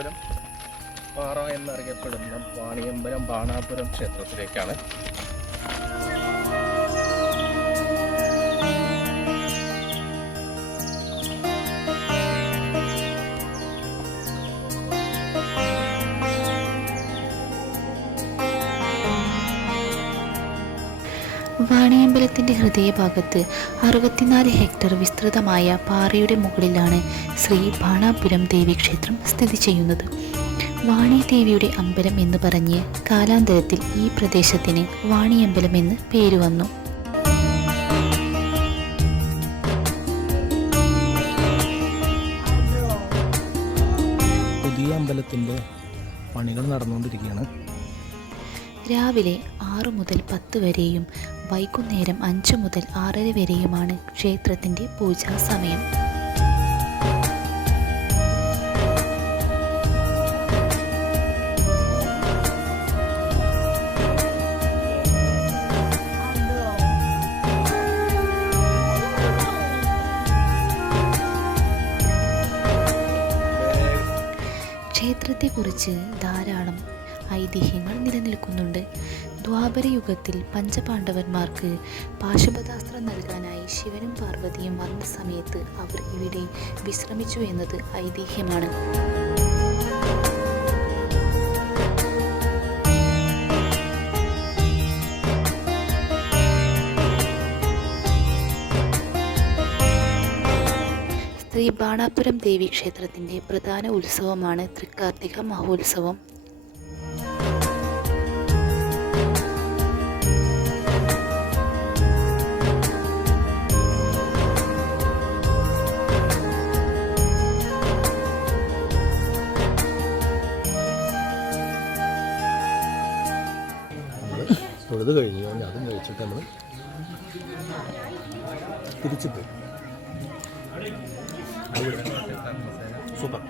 വാണിയമ്പലം പാറ എന്നറിയപ്പെടുന്ന വാണിയമ്പലം ബാണാപുരം ക്ഷേത്രത്തിലേക്കാണ് വാണിയമ്പലത്തിന്റെ ഹൃദയഭാഗത്ത് അറുപത്തിനാല് ഹെക്ടർ വിസ്തൃതമായ പാറയുടെ മുകളിലാണ് ശ്രീ ബാണാപുരം ദേവീക്ഷേത്രം സ്ഥിതി ചെയ്യുന്നത്. വാണി ദേവിയുടെ അമ്പലം എന്ന് പറഞ്ഞ് കാലാന്തരത്തിൽ ഈ പ്രദേശത്തിന് വാണിയമ്പലം എന്ന് പേര് വന്നു. പുതിയ അമ്പലത്തിന്റെ പണികൾ നടന്നുകൊണ്ടിരിക്കുകയാണ്. രാവിലെ ആറ് മുതൽ പത്ത് വരെയും വൈകുന്നേരം അഞ്ച് മുതൽ ആറര വരെയുമാണ് ക്ഷേത്രത്തിന്റെ പൂജാ സമയം. ക്ഷേത്രത്തെക്കുറിച്ച് ധാരാളം ഐതിഹ്യങ്ങൾ നിലനിൽക്കുന്നുണ്ട്. ദ്വാപരയുഗത്തിൽ പഞ്ചപാണ്ഡവന്മാർക്ക് പാശുപതാസ്ത്രം നൽകാനായി ശിവനും പാർവതിയും വന്ന സമയത്ത് അവർ ഇവിടെ വിശ്രമിച്ചു എന്നത് ഐതിഹ്യമാണ്. ശ്രീ ബാണാപുരം ദേവി ക്ഷേത്രത്തിന്റെ പ്രധാന ഉത്സവമാണ് തൃക്കാർത്തിക മഹോത്സവം. തൊഴുത് കഴിഞ്ഞു. കഴിഞ്ഞാൽ അതും കഴിച്ചിട്ട് നമ്മൾ തിരിച്ചു പോയി സൂപ്പർ.